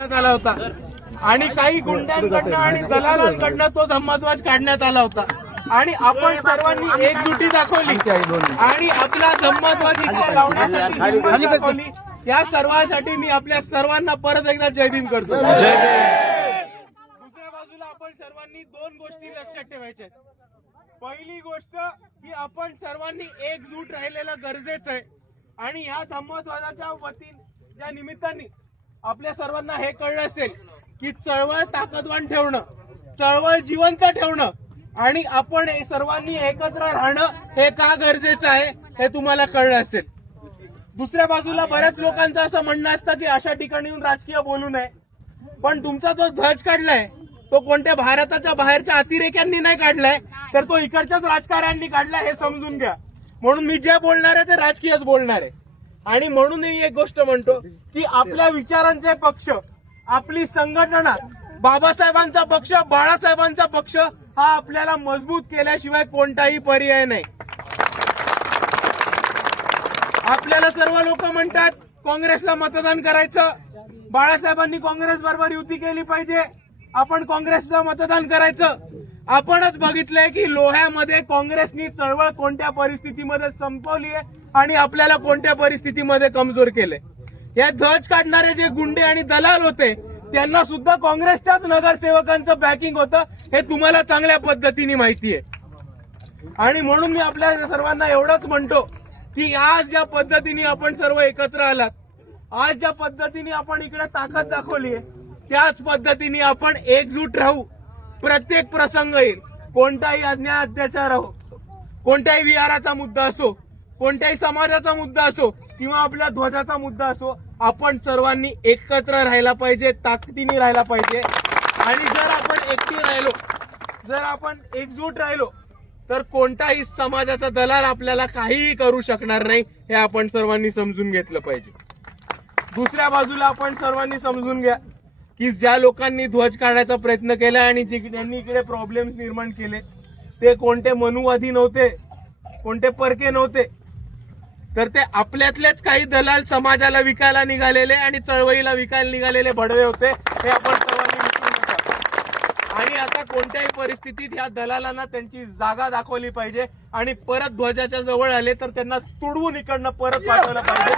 आला होता आणि काही गुंडांकडनं आणि दलालांकडनं तो धम्मध्वज काढण्यात आला होता आणि आपण सर्वांनी एकजुटी दाखवली आणि आपला धम्मध्वज इथे लावण्यासाठी हिंमत दाखवली। या सर्वांसाठी मी आपल्या सर्वांना परत एकदा जय भीम करतो। दुसऱ्या बाजूला आपण सर्वांनी दोन गोष्टी लक्षात ठेवायच्या। पहिली गोष्ट की आपण सर्वांनी एकजूट राहिलेलं गरजेचं आहे आणि या धम्मध्वजाच्या वतीच्या निमित्ताने आपल्या सर्वांना हे कळलं असेल की चळवळ ताकदवान ठेवणं, चळवळ जिवंत ठेवणं आणि आपण सर्वांनी एकत्र राहणं हे का गरजेचं आहे हे तुम्हाला कळलं असेल। दुसऱ्या बाजूला बऱ्याच लोकांचं असं म्हणणं असतं की अशा ठिकाणी येऊन राजकीय बोलू नये, पण तुमचा जो ध्वज काढलाय तो कोणत्या भारताच्या बाहेरच्या अतिरेक्यांनी नाही काढलाय, तर तो इकडच्याच राजकारण्यांनी काढलाय हे समजून घ्या। म्हणून मी जे बोलणार आहे ते राजकीयच बोलणार आहे आणि म्हणून एक गोष्ट म्हणतो की आपल्या विचारांचे पक्ष, आपली संघटना, बाबासाहेबांचा पक्ष, बाळासाहेबांचा पक्ष हा आपल्याला मजबूत केल्याशिवाय कोणताही पर्याय नाही। आपल्याला सर्व लोक म्हणतात काँग्रेसला मतदान करायचं, बाळासाहेबांनी काँग्रेस बरोबर युती केली पाहिजे, आपण काँग्रेसला मतदान करायचं। आपणच बघितलंय की लोह्यामध्ये काँग्रेसनी चळवळ कोणत्या परिस्थितीमध्ये संपवली आहे आणि आपल्याला कोणत्या परिस्थितीमध्ये कमजोर केले। या ध्वज काढणारे जे गुंडे आणि दलाल होते त्यांना सुद्धा काँग्रेसच्याच नगरसेवकांचं बॅकिंग होतं हे तुम्हाला चांगल्या पद्धतीने माहिती आहे। आणि म्हणून मी आपल्या सर्वांना एवढंच म्हणतो की आज ज्या पद्धतीने आपण सर्व एकत्र आलात, आज ज्या पद्धतीने आपण इकडे ताकद दाखवली आहे, त्याच पद्धतीने आपण एकजूट राहू। प्रत्येक प्रसंग येईल, कोणताही अन्याय अत्याचार हो, कोणत्याही विहाराचा मुद्दा असो, कोणत्याही समाजाचा मुद्दा असो किंवा आपल्या ध्वजाचा मुद्दा असो, आपण सर्वांनी एकत्र राहायला पाहिजे, ताकदीने राहायला पाहिजे। आणि जर आपण एकटी राहिलो, जर आपण एकजूट राहिलो तर कोणताही समाजाचा दलाल आपल्याला काहीही करू शकणार नाही, हे आपण सर्वांनी समजून घेतलं पाहिजे। दुसऱ्या बाजूला आपण सर्वांनी समजून घ्या की ज्या लोकांनी ध्वज काढायचा प्रयत्न केला आणि ज्यांनी इकडे प्रॉब्लेम्स निर्माण केले ते कोणते मनुवादी नव्हते, कोणते परके नव्हते, तर ते आपल्यातलेच काही दलाल समाजाला विकायला निघालेले आणि चळवळीला विकायला निघालेले भडवे होते, हे आपण सर्वांनी विसरू नका। आणि आता कोणत्याही परिस्थितीत या दलालांना त्यांची जागा दाखवली पाहिजे आणि परत ध्वजाच्या जवळ आले तर त्यांना तुडवून इकडनं परत पाठवलं पाहिजे।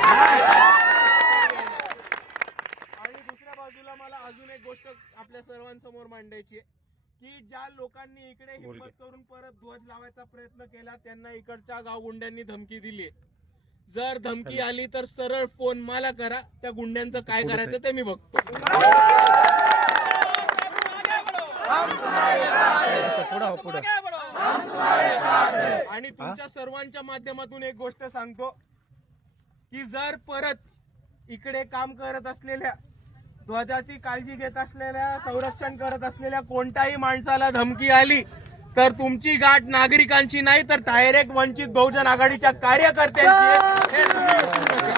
आणि दुसऱ्या बाजूला मला अजून एक गोष्ट आपल्या सर्वांसमोर मांडायची आहे की ज्या लोकांनी इकडे हिंमत करून परत ध्वज लावायचा प्रयत्न केला त्यांना इकडच्या गावगुंड्यांनी धमकी दिली। जर धमकी आली तर सरळ फोन मला करा, त्या गुंड्यांचं काय करायचं ते मी बघतो। आणि तुमच्या सर्वांच्या माध्यमातून एक गोष्ट सांगतो की जर परत इकडे काम करत असलेल्या, ध्वजाची काळजी घेत असलेल्या, संरक्षण करत असलेल्या कोणत्याही माणसाला धमकी आली तर तुमची गाठ नागरिकांची नाही तर डायरेक्ट वंचित बहुजन आघाडीच्या कार्यकर्त्यांची, हे तुम्ही विसरू नका।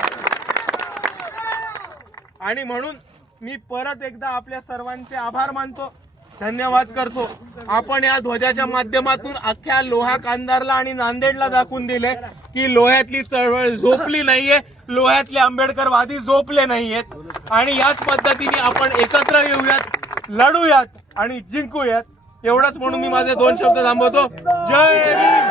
आणि म्हणून मी परत एकदा आपल्या सर्वांचे आभार मानतो, धन्यवाद करतो। आपण या ध्वजाच्या माध्यमातून अख्ख्या लोहा कांदारला आणि नांदेडला दाखवून दिले की लोह्यातली चळवळ झोपली नाहीये, लोह्यातले आंबेडकरवादी झोपले नाहीयेत आणि याच पद्धतीने आपण एकत्र येऊयात, लढूयात आणि जिंकूयात। एवढंच म्हणून मी माझे दोन शब्द थांबवतो। जय भीम।